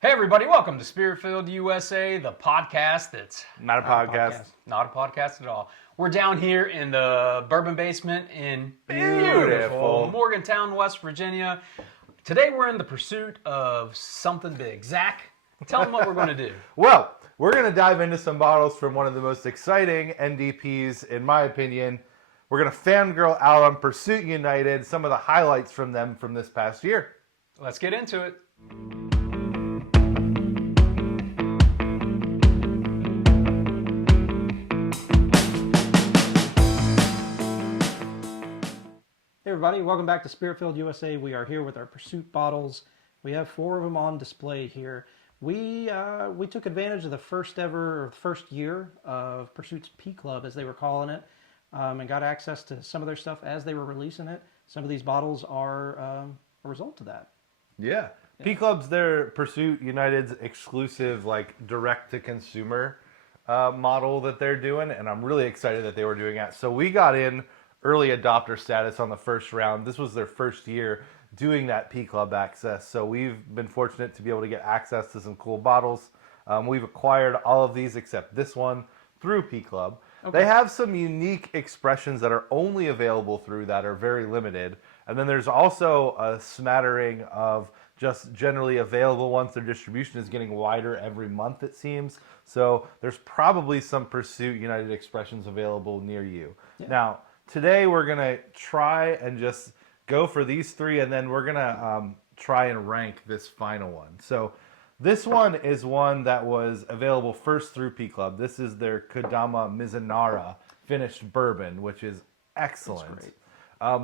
Hey everybody, welcome to Spirit-Filled USA, the podcast that's Not a podcast. Not a podcast at all. We're down here in the Bourbon basement in Beautiful Morgantown, West Virginia. Today we're in the pursuit of something big. Zach, tell them what we're going to do. Well, we're going to dive into some bottles from one of the most exciting NDPs, in my opinion. We're going to fangirl out on Pursuit United, some of the highlights from them from this past year. Let's get into it. Hey everybody, welcome back to Spirit-Filled USA. We are here with our Pursuit bottles. We have 4 of them on display here. We took advantage of the first year of Pursuit's P Club, as they were calling it, and got access to some of their stuff as they were releasing it. Some of these bottles are a result of that. Yeah. P Club's their Pursuit United's exclusive, direct-to-consumer model that they're doing, and I'm really excited that they were doing that. So we got in early adopter status on the first round. This was their first year doing that P Club access, so we've been fortunate to be able to get access to some cool bottles. We've acquired all of these except this one through P Club. Okay. They have some unique expressions that are only available through that are very limited, and then there's also a smattering of just generally available ones. Their distribution is getting wider every month, it seems, so there's probably some Pursuit United expressions available near you. Yeah. Now, today we're going to try and just go for these 3, and then we're going to try and rank this final one. So this one is one that was available first through P Club. This is their Kodama Mizunara finished bourbon, which is excellent.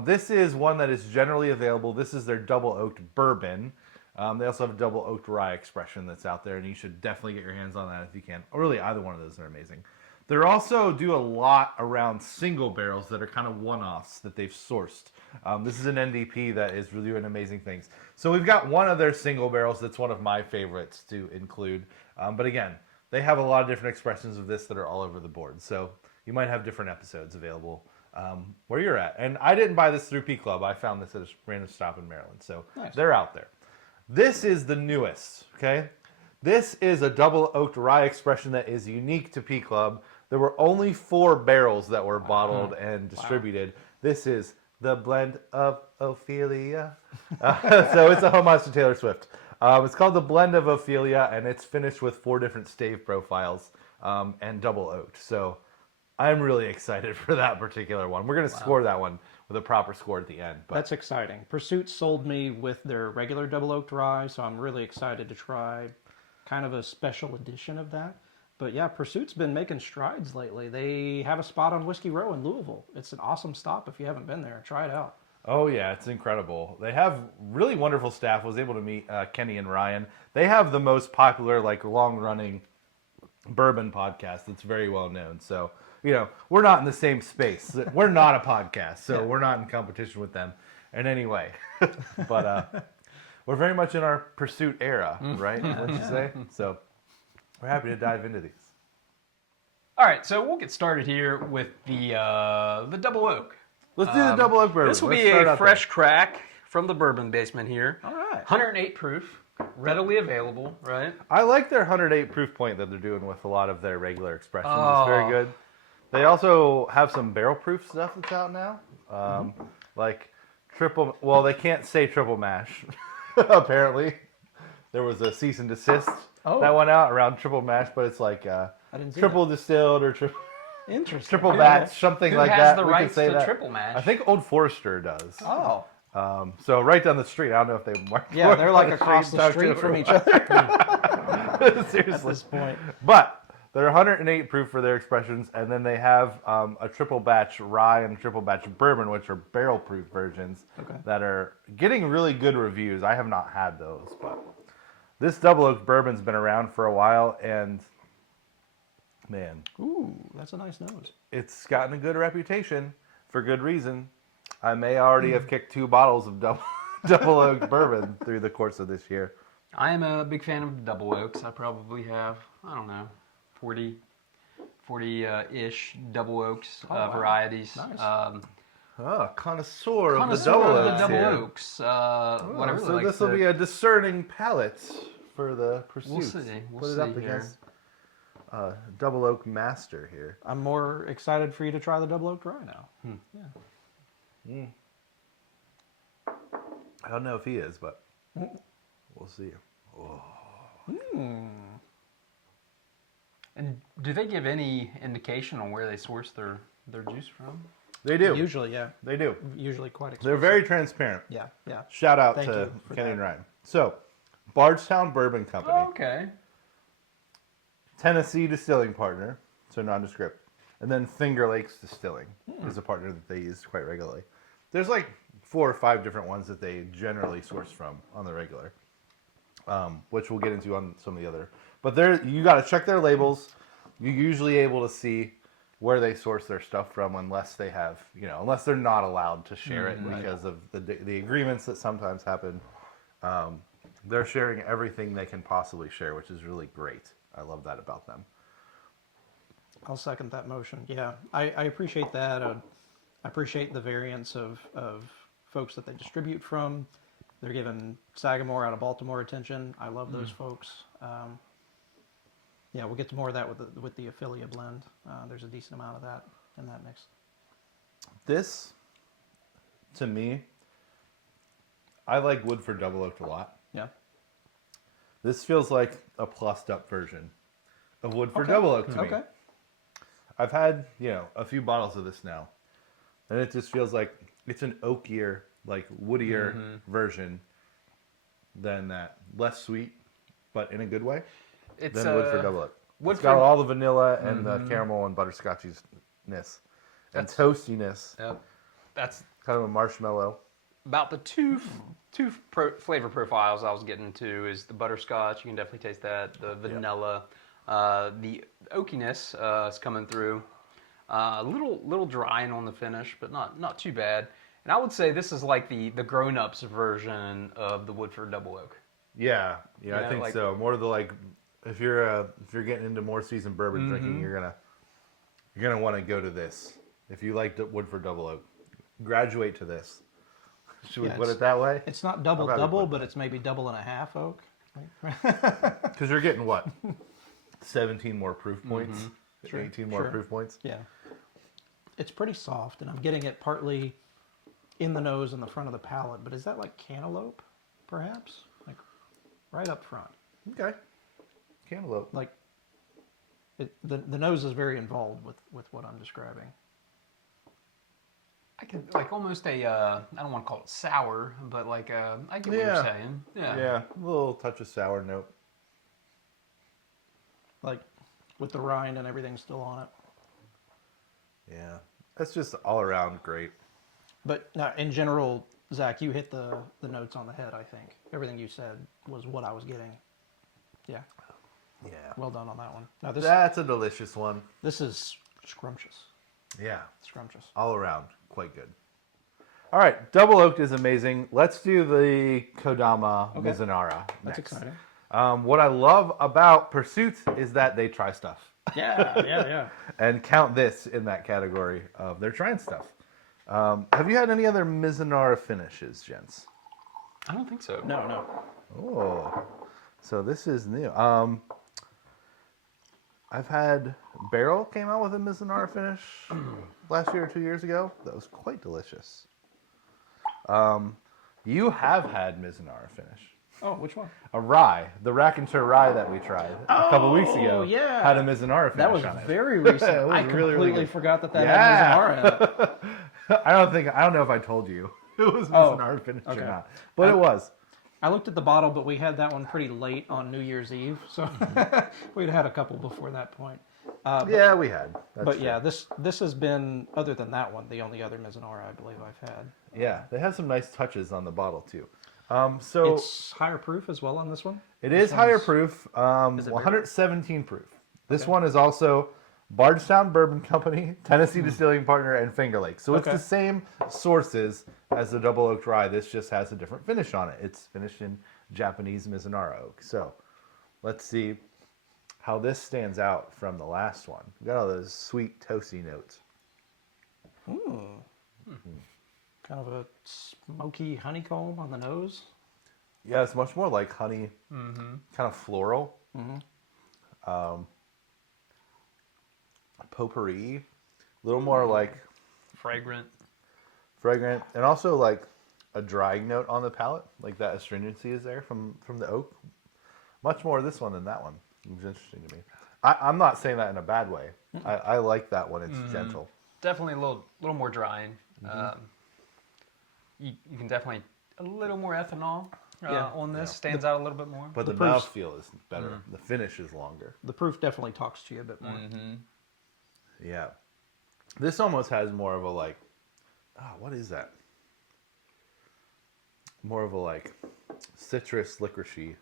This is one that is generally available. This is their double oaked bourbon. They also have a double oaked rye expression that's out there, and you should definitely get your hands on that if you can. Or really, either one of those are amazing. They also do a lot around single barrels that are kind of one-offs that they've sourced. This is an NDP that is really doing amazing things. So we've got one of their single barrels that's one of my favorites to include. But again, they have a lot of different expressions of this that are all over the board. So you might have different episodes available where you're at. And I didn't buy this through P Club. I found this at a random stop in Maryland. So nice. They're out there. This is the newest, okay? This is a double oaked rye expression that is unique to P Club. There were only 4 barrels that were bottled and distributed. Wow. This is the blend of Ophelia. So it's a homage to Taylor Swift. It's called the blend of Ophelia, and it's finished with 4 different stave profiles and double oaked. So I'm really excited for that particular one. We're going to score that one with a proper score at the end. But that's exciting. Pursuit sold me with their regular double oaked rye, so I'm really excited to try kind of a special edition of that. But yeah, Pursuit's been making strides lately. They have a spot on Whiskey Row in Louisville. It's an awesome stop if you haven't been there. Try it out. Oh yeah, it's incredible. They have really wonderful staff. I was able to meet Kenny and Ryan. They have the most popular, long-running bourbon podcast that's very well known. So, we're not in the same space. We're not a podcast, so we're not in competition with them in any way. But we're very much in our Pursuit era, right? Wouldn't you say? So we're happy to dive into these. All right, so we'll get started here with the double oak. Let's do the double oak bourbon. This will be a fresh crack from the bourbon basement here. All right. 108 proof, readily available, right? I like their 108 proof point that they're doing with a lot of their regular expressions. It's very good. They also have some barrel proof stuff that's out now. Triple, well, they can't say triple mash, apparently. There was a cease and desist that went out around triple mash, but it's triple distilled or triple batch, something Who like has that. The we rights can say to that. Triple mash? I think Old Forester does. Oh. So right down the street. I don't know if they mark. Yeah, they're like across the street from each other. Seriously. At this point. But they're 108 proof for their expressions, and then they have a triple batch rye and a triple batch bourbon, which are barrel proof versions that are getting really good reviews. I have not had those, but this double oaked bourbon's been around for a while, and man, ooh, that's a nice nose. It's gotten a good reputation for good reason. I may already have kicked 2 bottles of double oaked bourbon through the course of this year. I am a big fan of double oaks. I probably have, 40-ish double oaks varieties. Nice. Connoisseur of the double oaks. Whatever. So this will be a discerning palate for the pursuit. see. We'll Put it see up here. against Double Oak Master here. I'm more excited for you to try the double oak rye now. Yeah. I don't know if he is, but we'll see. And do they give any indication on where they source their juice from? They do. Usually, yeah. They do. Usually quite expensive. They're very transparent. Yeah, yeah. Shout out Thank to you for Kenny that. and Ryan. So, Bardstown Bourbon Company, Oh, okay. Tennessee distilling partner, so nondescript, and then Finger Lakes Distilling is a partner that they use quite regularly. There's like 4 or 5 different ones that they generally source from on the regular, which we'll get into on some of the other. But you got to check their labels. You're usually able to see where they source their stuff from, unless they have, unless they're not allowed to share it because of the agreements that sometimes happen. They're sharing everything they can possibly share, which is really great. I love that about them. I'll second that motion. Yeah, I appreciate that. I appreciate the variance of folks that they distribute from. They're giving Sagamore out of Baltimore attention. I love those folks. Yeah, we'll get to more of that with the Ophelia blend. There's a decent amount of that in that mix. This, to me, I like Woodford Double Oaked a lot. Yeah. This feels like a plussed up version of Woodford Double Oak to me. Okay. I've had, a few bottles of this now, and it just feels like it's an oakier, like woodier version than that. Less sweet, but in a good way, It's than Woodford Double Oak. It's Woodford- got all the vanilla and the caramel and butterscotchiness and toastiness, Yep. That's kind of a marshmallow. about the two flavor profiles I was getting to is the butterscotch. You can definitely taste that. The vanilla, the oakiness is coming through. A little drying on the finish, but not too bad. And I would say this is like the grown-ups version of the Woodford Double Oak. Yeah, know, I think like- so. More of the if you're getting into more seasoned bourbon drinking, you're gonna want to go to this. If you like Woodford Double Oak, graduate to this. Should we Yeah, put it that way? It's not double I'll probably double, put but it's maybe double and a half oak. Because you're getting what? 17 more proof points, Sure, 18 more sure. proof points. Yeah. It's pretty soft, and I'm getting it partly in the nose and the front of the palate. But is that like cantaloupe, perhaps? Like right up front. Okay, cantaloupe. Like the nose is very involved with what I'm describing. I could like almost I don't want to call it sour, but like I get what you're saying. Yeah, a little touch of sour note. Like with the rind and everything still on it. Yeah, that's just all around great. But now, in general, Zach, you hit the notes on the head, I think. Everything you said was what I was getting. Yeah, Yeah, well done on that one. Now, that's a delicious one. this is scrumptious. Yeah, Scrumptious. all around quite good. All right, Double Oaked is amazing. Let's do the Kodama Okay. Mizunara That's next. exciting. What I love about Pursuit is that they try stuff. Yeah. And count this in that category of they're trying stuff. Have you had any other Mizunara finishes, gents? I don't think so. No. Oh, so this is new. I've had Barrel came out with a Mizunara finish last year or 2 years ago. That was quite delicious. You have had Mizunara finish. Oh, which one? A rye, the Raconteur rye that we tried a couple weeks ago, yeah. had a Mizunara finish That was on it. very recent. It was I really, completely really good. forgot that Yeah. had Mizunara in it. I don't know if I told you it was Mizunara finish okay. or not, but it was. I looked at the bottle, but we had that one pretty late on New Year's Eve, so we'd had a couple before that point. Yeah, we had. That's But true. yeah, this has been, other than that one, the only other Mizunara I believe I've had. Yeah, they have some nice touches on the bottle too. So It's higher proof as well on this one. it is higher proof, it very- 117 proof. This one is also Bardstown Bourbon Company, Tennessee Distilling Partner, and Finger Lakes. So it's Okay. the same sources as the Double Oaked Rye. This just has a different finish on it. It's finished in Japanese Mizunara oak. So let's see how this stands out from the last one. We got all those sweet toasty notes. Kind of a smoky honeycomb on the nose. Yeah, it's much more like honey, kind of floral. Potpourri, a little more like Fragrant. fragrant, and also like a drying note on the palate, like that astringency is there from the oak. Much more of this one than that one. It was interesting to me. I'm not saying that in a bad way. I like that when it's gentle. Definitely a little more drying. You can definitely a little more ethanol on this. Stands out a little bit more. But the proof's- mouthfeel is better. The finish is longer. The proof definitely talks to you a bit more. Yeah. This almost has more of a like, what is that? More of a like citrus licoricey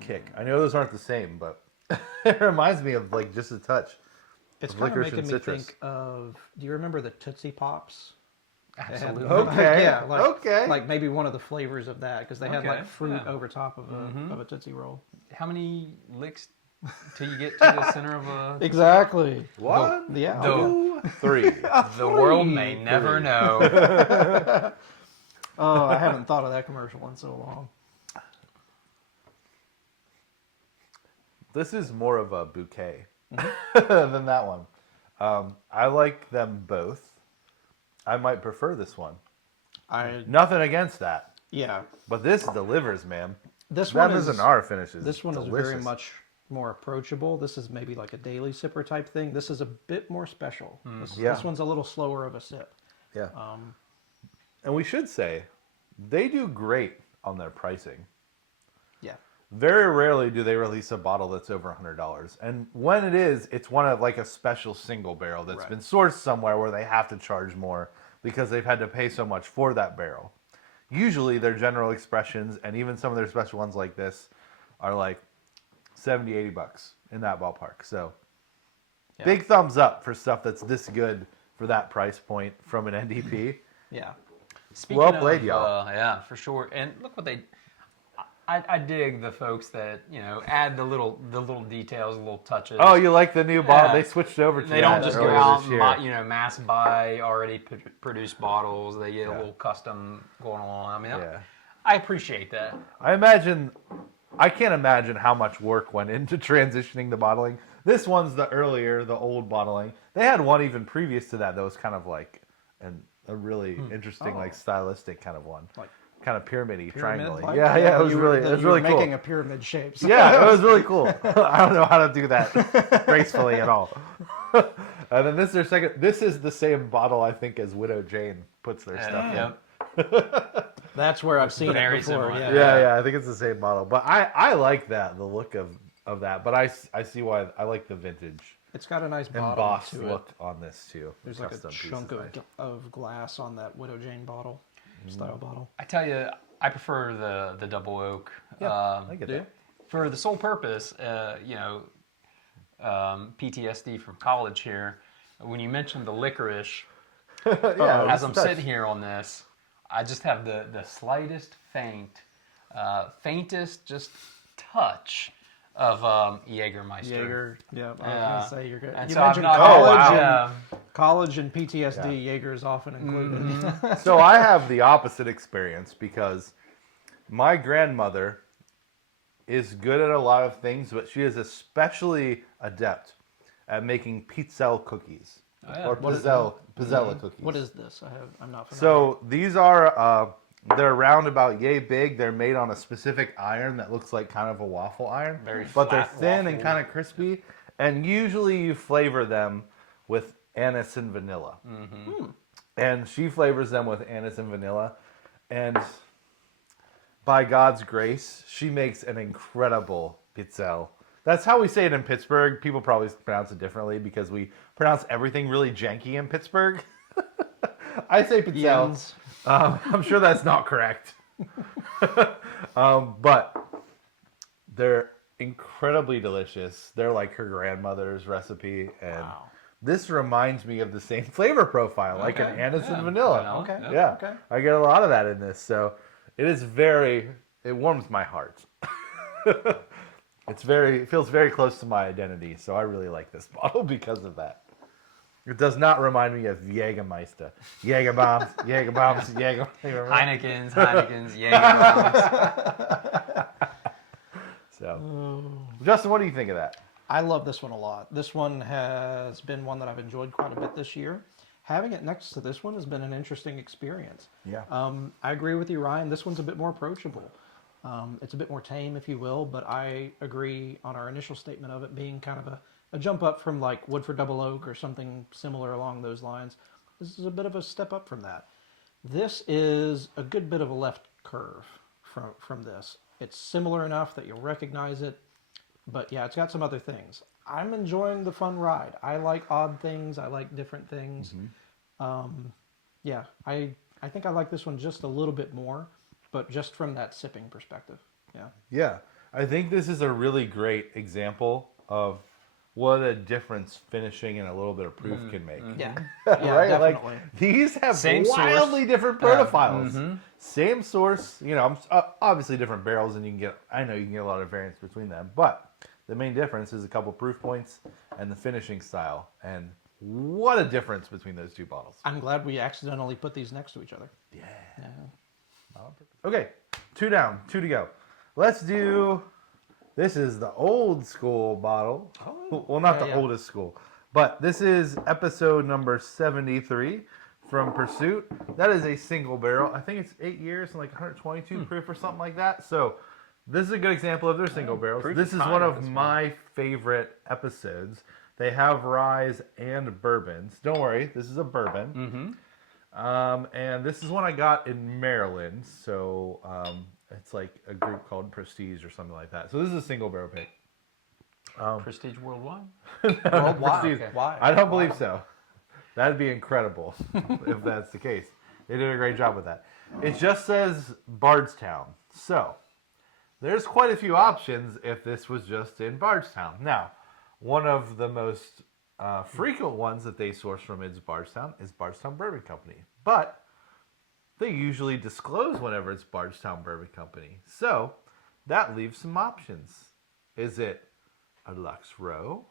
kick. I know those aren't the same, but it reminds me of like just a touch. It's of kind of licorice making and me citrus. think of. Do you remember the Tootsie Pops? They had- Absolutely. Okay. yeah. Like, Okay. Like maybe one of the flavors of that because they had like Okay, fruit yeah. over top of a Tootsie Roll. How many licks till you get to the center of a? Exactly. One, Yeah. two, three. The world may never know. Oh, I haven't thought of that commercial in so long. This is more of a bouquet than that one. I like them both. I might prefer this one. Nothing against that, Yeah. but this delivers, man. This one That is Mizunara finishes. This one is delicious. very much more approachable. This is maybe like a daily sipper type thing. This is a bit more special. Yeah. This one's a little slower of a sip. Yeah. And we should say, they do great on their pricing. Yeah. Very rarely do they release a bottle that's over $100. And when it is, it's one of like a special single barrel that's Right. been sourced somewhere where they have to charge more because they've had to pay so much for that barrel. Usually their general expressions and even some of their special ones like this are like 70, 80 bucks in that ballpark. So big thumbs up for stuff that's this good for that price point from an NDP. Yeah. Speaking Well played, of, y'all. Yeah, for sure. And look what they. I dig the folks that add the little details, the little touches. Oh, you like the new bottle? Yeah. They switched over to They that don't just go earlier out this and year. mass buy already produced bottles. They get a little custom going on. I mean, Yeah. I appreciate that. I can't imagine how much work went into transitioning the bottling. This one's the old bottling. They had one even previous to that was kind of like a really interesting, like stylistic kind of one. Like kind of pyramid-y, triangle-y. like- Yeah, it was you were- really you were cool. making a pyramid shape. So- Yeah, it was really cool. I don't know how to do that gracefully at all. And then this is their second. This is the same bottle I think as Widow Jane puts their stuff in. That's where I've seen it Very before. similar. Yeah. Yeah, I think it's the same bottle. But I like that, the look of that. But I see why I like the vintage It's got a nice bottom embossed to look on this too. There's like a Custom chunk pieces, nice. of glass on that Widow Jane bottle, style bottle. I tell you, I prefer the double oak. I get Do you? that. For the sole purpose, PTSD from college here. When you mentioned the licorice, Yeah, as just I'm touch. sitting here on this, I just have the slightest faintest just touch of Jägermeister. Jaeger. Yeah, I was Yeah. gonna say you're good. And You so I've mentioned not. college, wow. and, college and PTSD. Jaeger is often included. So I have the opposite experience because my grandmother is good at a lot of things, but she is especially adept at making pizzelle cookies yeah. or pizzella cookies. What is this? I'm not familiar. So these are they're round about yay big. They're made on a specific iron that looks like kind of a waffle iron, Very but they're flat thin and waffle. kind of crispy. And usually you flavor them with anise and vanilla. And she flavors them with anise and vanilla. And by God's grace, she makes an incredible pizzelle. That's how we say it in Pittsburgh. People probably pronounce it differently because we pronounce everything really janky in Pittsburgh. I say pizzelle. Yens. I'm sure that's not correct. But they're incredibly delicious. They're like her grandmother's recipe. And this reminds me of the same flavor profile, like an Okay, anise yeah. and vanilla. Vanilla, Okay. Yeah. Okay. I get a lot of that in this. So it is it warms my heart. It feels very close to my identity. So I really like this bottle because of that. It does not remind me of Jägermeister. Jägerbombs, Jägerbombs, Jäger. Heinekens, Jaeger. So, Justin, what do you think of that? I love this one a lot. This one has been one that I've enjoyed quite a bit this year. Having it next to this one has been an interesting experience. Yeah. I agree with you, Ryan. This one's a bit more approachable. It's a bit more tame, if you will, but I agree on our initial statement of it being kind of a jump up from like Woodford Double Oak or something similar along those lines. This is a bit of a step up from that. This is a good bit of a left curve from this. It's similar enough that you'll recognize it, but yeah, it's got some other things. I'm enjoying the fun ride. I like odd things. I like different things. Yeah, I think I like this one just a little bit more, but just from that sipping perspective. Yeah. Yeah. I think this is a really great example of what a difference finishing and a little bit of proof can make. Yeah. Yeah, Right? definitely. Like, these have Same wildly source. different profiles. Same source, obviously different barrels, and I know you can get a lot of variance between them, but the main difference is a couple proof points and the finishing style. And what a difference between those two bottles. I'm glad we accidentally put these next to each other. Yeah. Okay, 2 down, 2 to go. Let's do. This is the old school bottle. Well, not the yeah. oldest school, but this is episode number 73 from Pursuit. That is a single barrel. I think it's 8 years and like 122 proof or something like that. So this is a good example of their single barrels. proof This is is high one with of this one. my favorite episodes. They have ryes and bourbons. Don't worry, this is a bourbon. And this is one I got in Maryland. So it's like a group called Prestige or something like that. So this is a single barrel pick. Prestige Worldwide. Worldwide. Okay. Why? I don't believe so. That'd be incredible if that's the case. They did a great job with that. It just says Bardstown. So there's quite a few options if this was just in Bardstown. Now, one of the most frequent ones that they source from is Bardstown Bourbon Company. But they usually disclose whenever it's Bardstown Bourbon Company. So that leaves some options. Is it a Lux Row?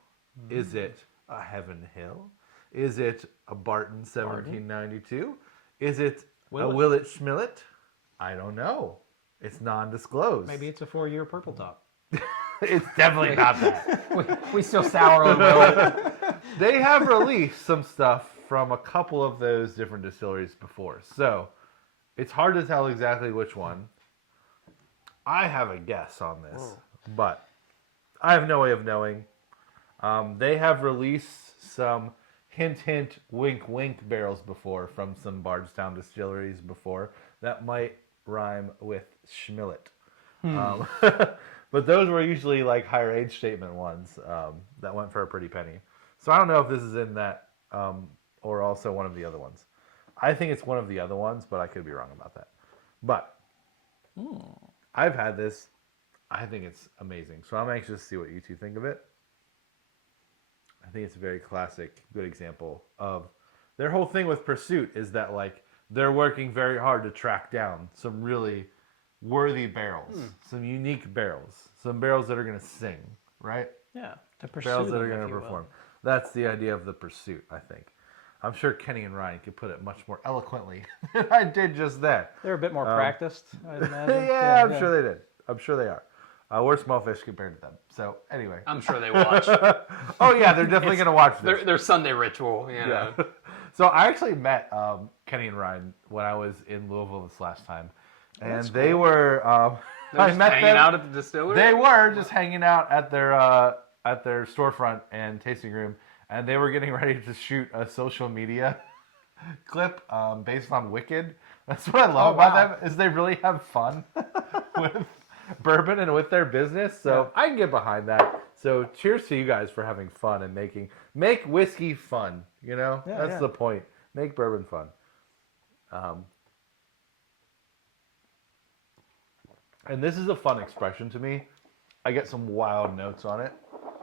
Is it a Heaven Hill? Is it a Barton 1792? Is it a Willet Schmillet? I don't know. It's non-disclosed. Maybe it's a 4-year purple top. It's definitely not that. We still sour on Will. They have released some stuff from a couple of those different distilleries before. So it's hard to tell exactly which one. I have a guess on this, but I have no way of knowing. They have released some hint, hint, wink, wink barrels before from some Bardstown distilleries before. That might rhyme with Schmillet. But those were usually like higher age statement ones that went for a pretty penny. So I don't know if this is in that or also one of the other ones. I think it's one of the other ones, but I could be wrong about that. But I've had this. I think it's amazing. So I'm anxious to see what you two think of it. I think it's a very classic, good example of their whole thing with Pursuit is that like they're working very hard to track down some really worthy barrels, some unique barrels, some barrels that are going to sing, right? Yeah. To pursue Barrels that them, are going if to you will. perform. That's the idea of the Pursuit, I think. I'm sure Kenny and Ryan could put it much more eloquently than I did just then. They're a bit more practiced, I'd imagine. Yeah, I'm sure they did. I'm sure they are. We're small fish compared to them. So anyway. I'm sure they watch. Oh yeah, they're definitely going to watch this. Their Sunday ritual. You know. Yeah. So I actually met Kenny and Ryan when I was in Louisville this last time, and they were. They're I just met hanging them. out at the distillery. They were just hanging out at their storefront and tasting room, and they were getting ready to shoot a social media clip based on Wicked. That's what I love about them is they really have fun with bourbon and with their business. So I can get behind that. So cheers to you guys for having fun and make whiskey fun. You know, that's the point. Make bourbon fun. And this is a fun expression to me. I get some wild notes on it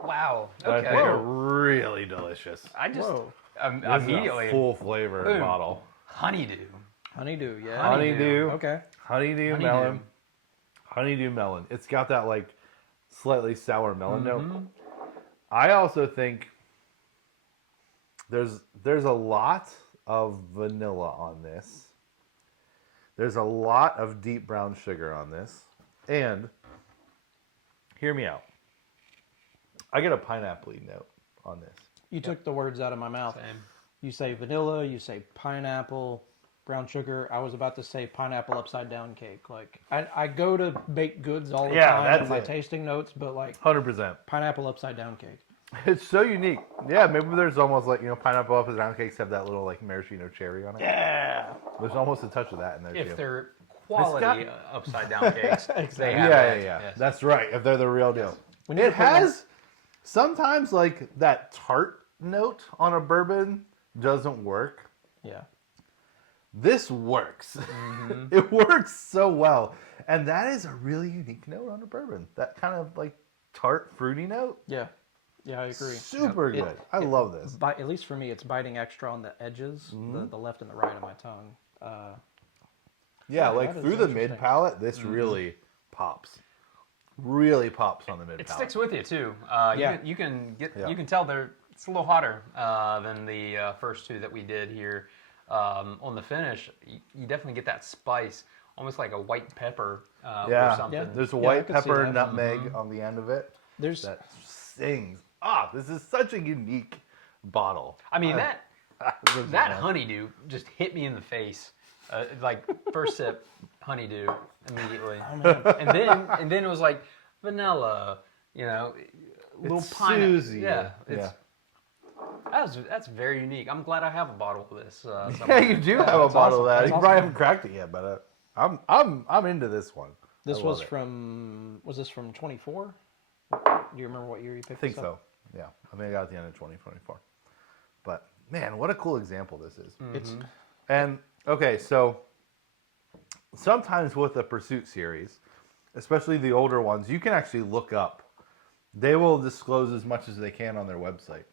Wow. that I Okay. think are really delicious. I just Whoa. This immediately is a full flavor Boom. bottle. honeydew. Honeydew, yeah. Honeydew. Okay. Honeydew melon. Honeydew melon. It's got that like slightly sour melon note. I also think There's a lot of vanilla on this. There's a lot of deep brown sugar on this. And hear me out. I get a pineapple-y note on this. You took the words out of my mouth. Same. You say vanilla, you say pineapple, brown sugar. I was about to say pineapple upside down cake. Like I go to baked goods all the time that's in my it. tasting notes, but like 100%. pineapple upside down cake. It's so unique. Yeah, maybe there's almost like, pineapple upside down cakes have that little like maraschino cherry on it. Yeah. There's almost a touch of that in there too. If they're quality upside down cakes, they Yeah, have yeah, that. yeah. Yes. That's right. If they're the real deal. We need to It put one- has sometimes like that tart note on a bourbon doesn't work. Yeah. This works. It works so well. And that is a really unique note on a bourbon. That kind of like tart fruity note. Yeah. Yeah, I agree. Super It- good. I love this. At least for me, it's biting extra on the edges, the left and the right of my tongue. Yeah, Yeah, like that is through the interesting. mid palate, this really pops. Really pops on the mid It palate. sticks with you too. Yeah. You can get. Yeah. You can tell it's a little hotter than the first two that we did here. On the finish, you definitely get that spice, almost like a white pepper or something. Yeah. There's a I white could see pepper that. nutmeg on the end of it There's that sings. This is such a unique bottle. I mean This is that nice. honeydew just hit me in the face. Like first sip, honeydew immediately, and then it was like vanilla. Little It's pineapple. Suzy. Yeah, Yeah. that's very unique. I'm glad I have a bottle of this. Yeah, somewhere. you do have a that's bottle of awesome. that. That's You probably haven't cracked it yet, but I'm into this one. This I was love it. was this from 24? Do you remember what year you picked I think this up? so. Yeah, I think I got it at the end of 2024. But man, what a cool example this is. It's And okay, so sometimes with the Pursuit series, especially the older ones, you can actually look up. They will disclose as much as they can on their website.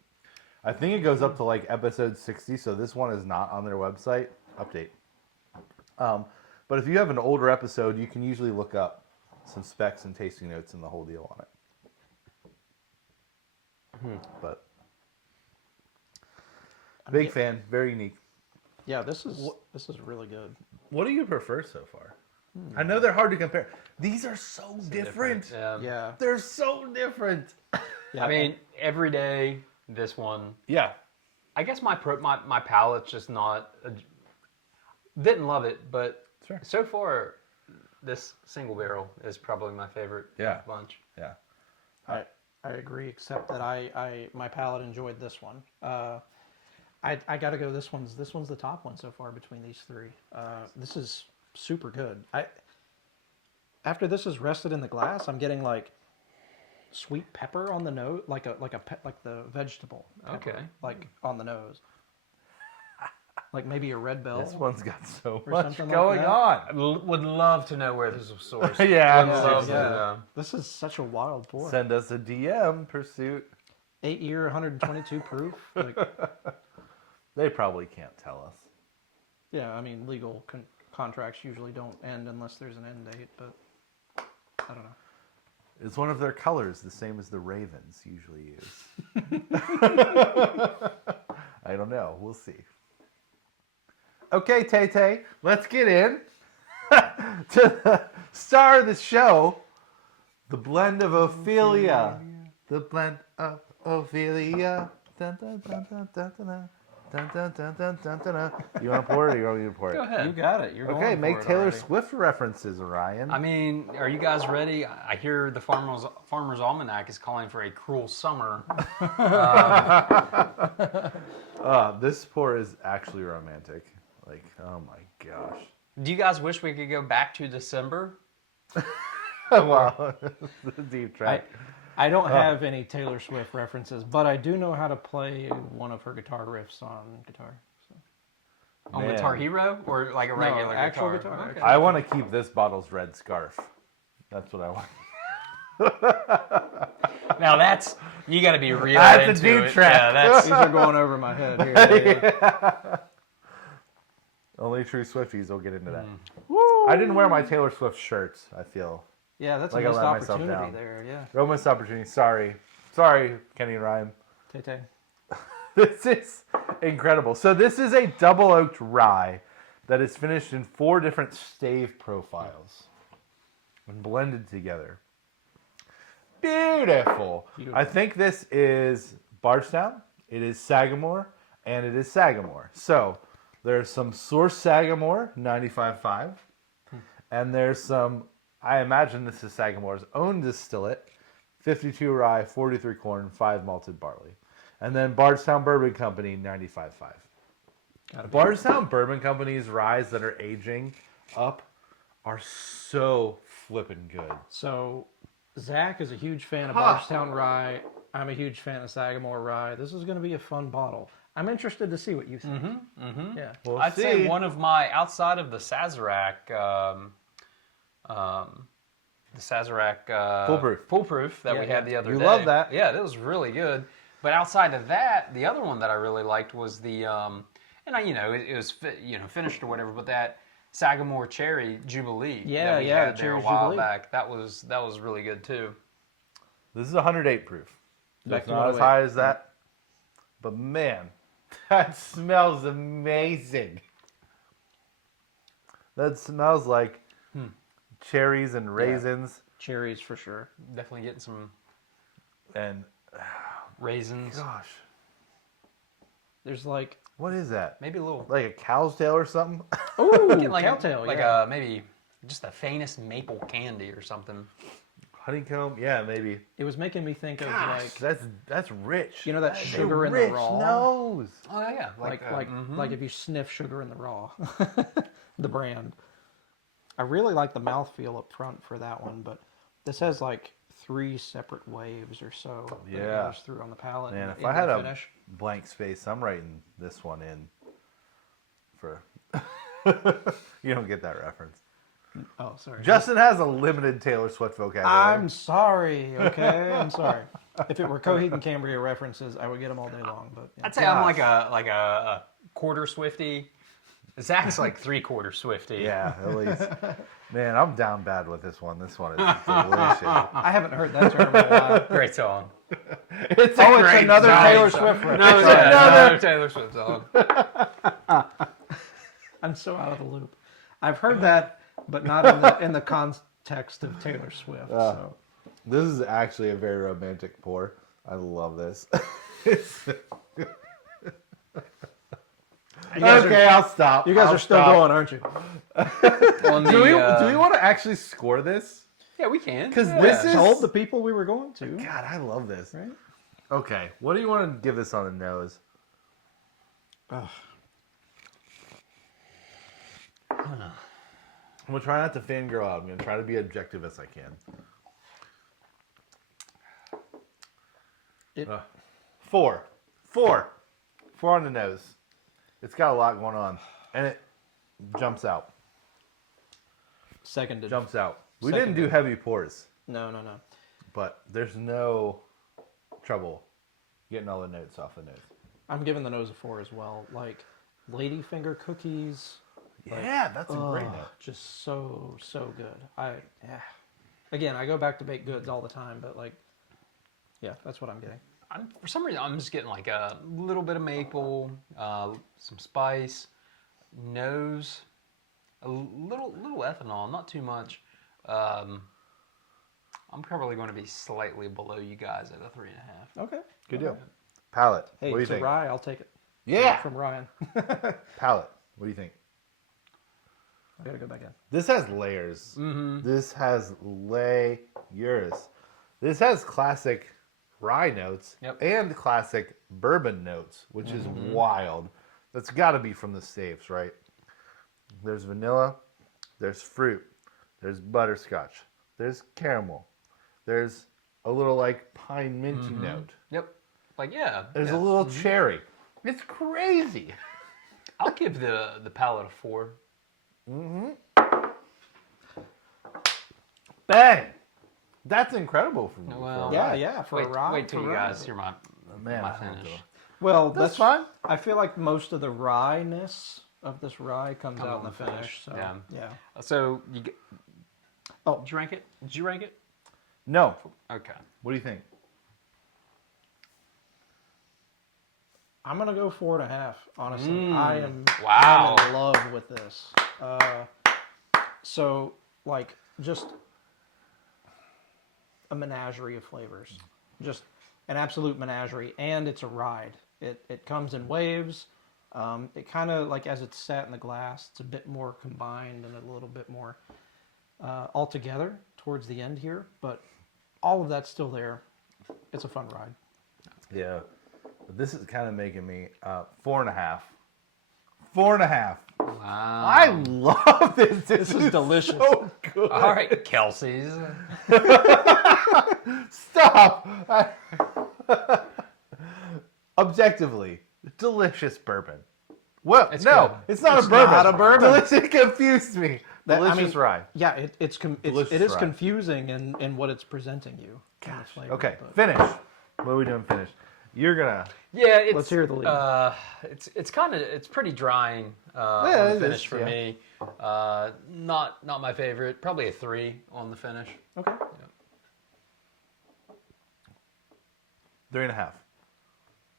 I think it goes up to like episode 60, so this one is not on their website. Update. But if you have an older episode, you can usually look up some specs and tasting notes and the whole deal on it. But big fan, very unique. yeah, this is really good. What do you prefer so far? I know they're hard to compare. These are so different. Yeah. They're so different. Yeah. I mean, every day this one. Yeah. I guess my palate's just not. Didn't love it, but Sure. so far, this single barrel is probably my favorite Yeah. bunch. Yeah. I agree, except that my palate enjoyed this one. I gotta go. This one's the top one so far between these three. This is super good. After this is rested in the glass, I'm getting like sweet pepper on the nose, like the vegetable pepper, Okay. like on the nose, like maybe a red bell. This one's got so Or much something like going that. on. I would love to know where this was sourced. Yeah, Would love to yeah. know. This is such a wild pour. Send us a DM, Pursuit. 8 year, 122 proof. Like, They probably can't tell us. yeah, I mean, legal contracts usually don't end unless there's an end date, but I don't know. It's one of their colors, the same as the Ravens usually use. I don't know. We'll see. Okay, Tay-Tay, let's get in to the star of the show, the blend of Ophelia. The blend of Ophelia. Dun, dun, dun, dun, dun, dun, dun. Dun, dun, dun, dun, dun, dun, dun. You want to pour it or you want me to pour it? Go ahead. You got it. You're Okay, going make for it Taylor already. Swift references, Orion. I mean, are you guys ready? I hear the Farmer's Almanac is calling for a cruel summer. This pour is actually romantic. Like, oh my gosh. Do you guys wish we could go back to December? Wow, the deep track. I don't have any Taylor Swift references, but I do know how to play one of her guitar riffs on guitar. So. On Man. Guitar Hero or like a regular actual guitar. Okay. I want to keep this bottle's red scarf. That's what I want. Now that's you got to be real That's a into deep it. track. Yeah, that's These are going over my head here. Yeah. Only true Swifties will get into that. Mm. I didn't wear my Taylor Swift shirts, I feel. Yeah, that's Like a I missed let myself opportunity down. there. Yeah, No missed opportunity. Sorry, Kenny and Ryan. Tay-Tay. This is incredible. So this is a double oaked rye that is finished in 4 different stave profiles and blended together. Beautiful. I think this is Bardstown, it is Sagamore, and it is Sagamore. So there's some Source Sagamore, 95.5, and there's some, I imagine this is Sagamore's own distillate, 52 rye, 43 corn, 5 malted barley. And then Bardstown Bourbon Company, 95.5. Bardstown Bourbon Company's rye that are aging up are so flippin' good. So, Zach is a huge fan of Bardstown Rye. I'm a huge fan of Sagamore Rye. This is going to be a fun bottle. I'm interested to see what you think. Yeah. I'd say one of my, outside of the Sazerac, foolproof that we had the other day. You love that. Yeah, that was really good. But outside of that, the other one that I really liked was the, and I, it was finished or whatever, but that Sagamore Cherry Jubilee that we had there a while back, that was really good too. This is 108 proof. Back It's to not as 108. high as that, but man, that smells amazing. That smells like cherries and raisins Cherries for sure. Definitely getting some and raisins. gosh, There's like, what is that? Maybe a little. Like a cow's tail or something? ooh, Getting like cowtail, like yeah. maybe just the faintest maple candy or something. Honeycomb? Yeah, maybe. It was making me think of Gosh, like, that's rich. you know that That's sugar in rich the raw? nose. Oh yeah, Like if you sniff sugar in the raw, the brand. I really like the mouthfeel up front for that one, but this has like 3 separate waves or so that it Yeah. goes through on the palate. Man, and if I had a finish. blank space, I'm writing this one in for. You don't get that reference. Oh, sorry. Justin has a limited Taylor Swift vocabulary. I'm sorry. Okay, I'm sorry. If it were Coheed and Cambria references, I would get them all day long. But yeah. I'd say I'm like a quarter Swifty. Zach's like 3/4 Swifty. Yeah, at least. Man, I'm down bad with this one. This one is delicious. I haven't heard that term in a while. Great song. It's It's another song. Taylor Swift reference. No, another Taylor Swift song. I'm so out of the loop. I've heard that, but not in the context of Taylor Swift. So. This is actually a very romantic pour. I love this. Okay, I'll stop. You guys are still going, aren't you? Do we want to actually score this? Yeah, we can. Because Yeah. this is... Told the people we were going to. God, I love this. Right? Okay, what do you want to give this on the nose? Ugh. I'm going to try not to fangirl out. I'm going to try to be objective as I can. It- 4. 4 on the nose. It's got a lot going on. And it jumps out. Seconded. Jumps out. We Seconded. didn't do heavy pours, No. but there's no trouble getting all the notes off the nose. I'm giving the nose a 4 as well. Like, ladyfinger cookies. Yeah, that's a great Oh, note. just so good. Again, I go back to baked goods all the time, but like, yeah, that's what I'm getting. For some reason, I'm just getting like a little bit of maple, some spice, nose, a little ethanol, not too much. I'm probably going to be slightly below you guys at a 3.5. Okay. Good deal. Palate. Hey, What do you it's a think? rye. I'll take it. Yeah. From Ryan. Palate. What do you think? I gotta go back in. This has layers. Mm-hmm. This has layers. This has classic rye notes and classic bourbon notes, which is wild. That's got to be from the staves, right? There's vanilla, there's fruit, there's butterscotch, there's caramel, there's a little like pine minty note. Yep. Like, yeah. There's yeah. a little cherry. It's crazy. I'll give the palate a 4. Bang! That's incredible for me. Well, Yeah, for a rye. Wait till for you rye. guys hear my Man, my I don't finish. know. Well, That's fine. I feel like most of the rye-ness of this rye comes out in the finish. So, Yeah. yeah. So you get. Oh. Did you rank it? Did you rank it? No. Okay. What do you think? I'm gonna go 4.5. Honestly, I'm Wow. in love with this. So like just a menagerie of flavors, just an absolute menagerie, and it's a ride. It comes in waves. It kind of like as it's sat in the glass, it's a bit more combined and a little bit more all together towards the end here, but all of that's still there. It's a fun ride. Yeah. But this is kind of making me 4.5. 4.5. Wow. I love this. This is delicious. So good. All right, Kelsey's. Stop. Objectively, delicious bourbon. Well, It's no, good. it's not It's a bourbon. not a bourbon. Delicious confused me. Delicious rye. Yeah, it is Delicious ride. confusing in what it's presenting you. in the flavor, Okay, but- finish. What are we doing? Finish. You're gonna. Yeah, it's, Let's hear the lead. It's pretty drying Yeah, on it the finish is, for yeah. me. Not my favorite. Probably a 3 on the finish. Okay. 3.5.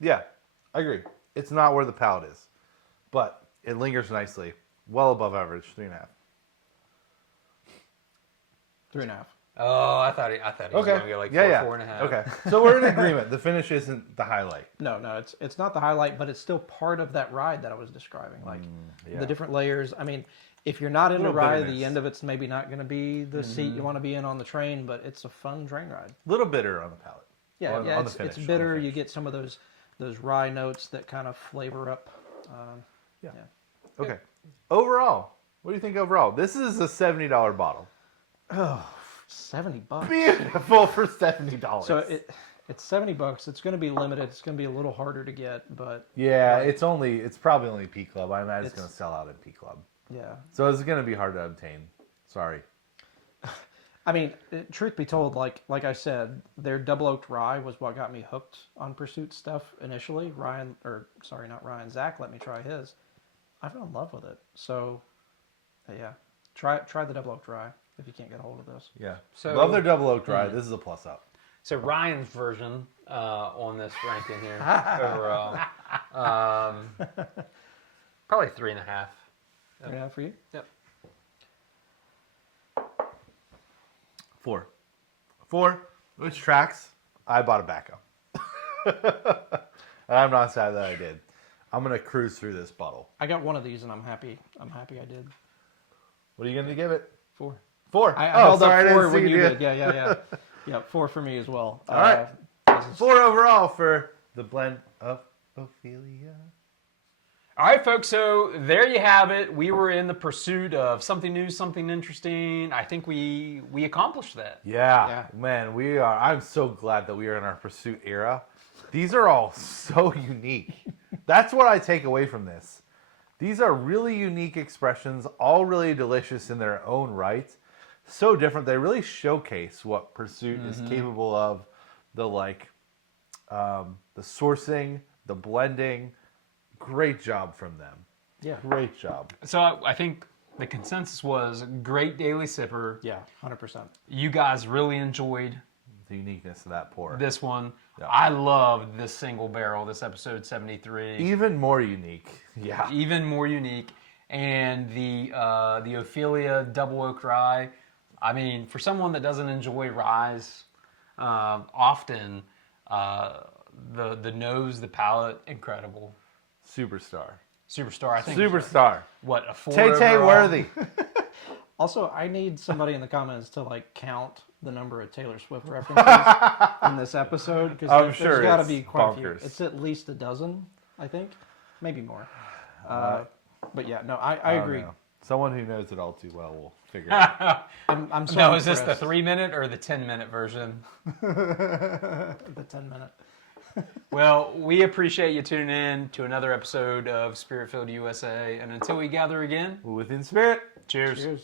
Yeah, I agree. It's not where the palate is, but it lingers nicely, well above average. 3.5. 3.5. Oh, I thought he was Okay. gonna go like yeah. 4.5. Okay. So we're in agreement. The finish isn't the highlight. No, it's not the highlight, but it's still part of that ride that I was describing. Like yeah. the different layers. I mean, if you're not into Little ride, bitterness. the end of it's maybe not going to be the seat you want to be in on the train, but it's a fun train ride. A little bitter on the palate. Yeah, On the it's finish, on the bitter. finish. You get some of those rye notes that kind of flavor up. Yeah. Okay. Overall, what do you think overall? This is a $70 bottle. Oh, $70. Beautiful for $70. So it's $70. It's going to be limited. It's going to be a little harder to get, but yeah, it's probably only P Club. I imagine it's It's- going to sell out at P Club. yeah. So it's going to be hard to obtain. Sorry. I mean, truth be told, like I said, their double oaked rye was what got me hooked on Pursuit stuff initially. Zach let me try his. I fell in love with it. So, yeah, try the double oaked rye if you can't get a hold of this. Yeah. So- Love their double oak rye. This is a plus up. So Ryan's version on this ranking here overall, probably 3.5. Yeah, for you. Yep. 4. Which tracks? I bought a backup. I'm not sad that I did. I'm going to cruise through this bottle. I got one of these, and I'm happy. I did. What are you going to give it? 4. 4. I held sorry, up 4 I didn't when see you did. Yeah. Yeah, 4 for me as well. All right. 4 overall for the blend of Ophelia. All right, folks, so there you have it. We were in the pursuit of something new, something interesting. I think we accomplished that. Yeah, man, we are. I'm so glad that we are in our pursuit era. These are all so unique. That's what I take away from this. These are really unique expressions, all really delicious in their own right. So different. They really showcase what Pursuit is capable of. The sourcing, the blending. Great job from them. Yeah. Great job. So I think the consensus was great daily sipper. Yeah, 100%. You guys really enjoyed The uniqueness of that pour. this one. Yeah. I loved this single barrel, this episode 73. Even more unique. Yeah. Even more unique. And the Ophelia double oak rye. I mean, for someone that doesn't enjoy ryes often, the nose, the palate, incredible. Superstar. I think. Superstar. What, a 4 Tay overall? worthy. Also, I need somebody in the comments to count the number of Taylor Swift references in this episode because I'm sure there's got to it's be quite a few. bonkers. It's at least a dozen, I think, maybe more. But yeah, no, I don't agree. know. Someone who knows it all too well will figure it out. I'm so No, is this the impressed. 3-minute or the 10-minute version? The 10-minute. Well, we appreciate you tuning in to another episode of Spirit Filled USA. And until we gather again, Within spirit. cheers. Cheers.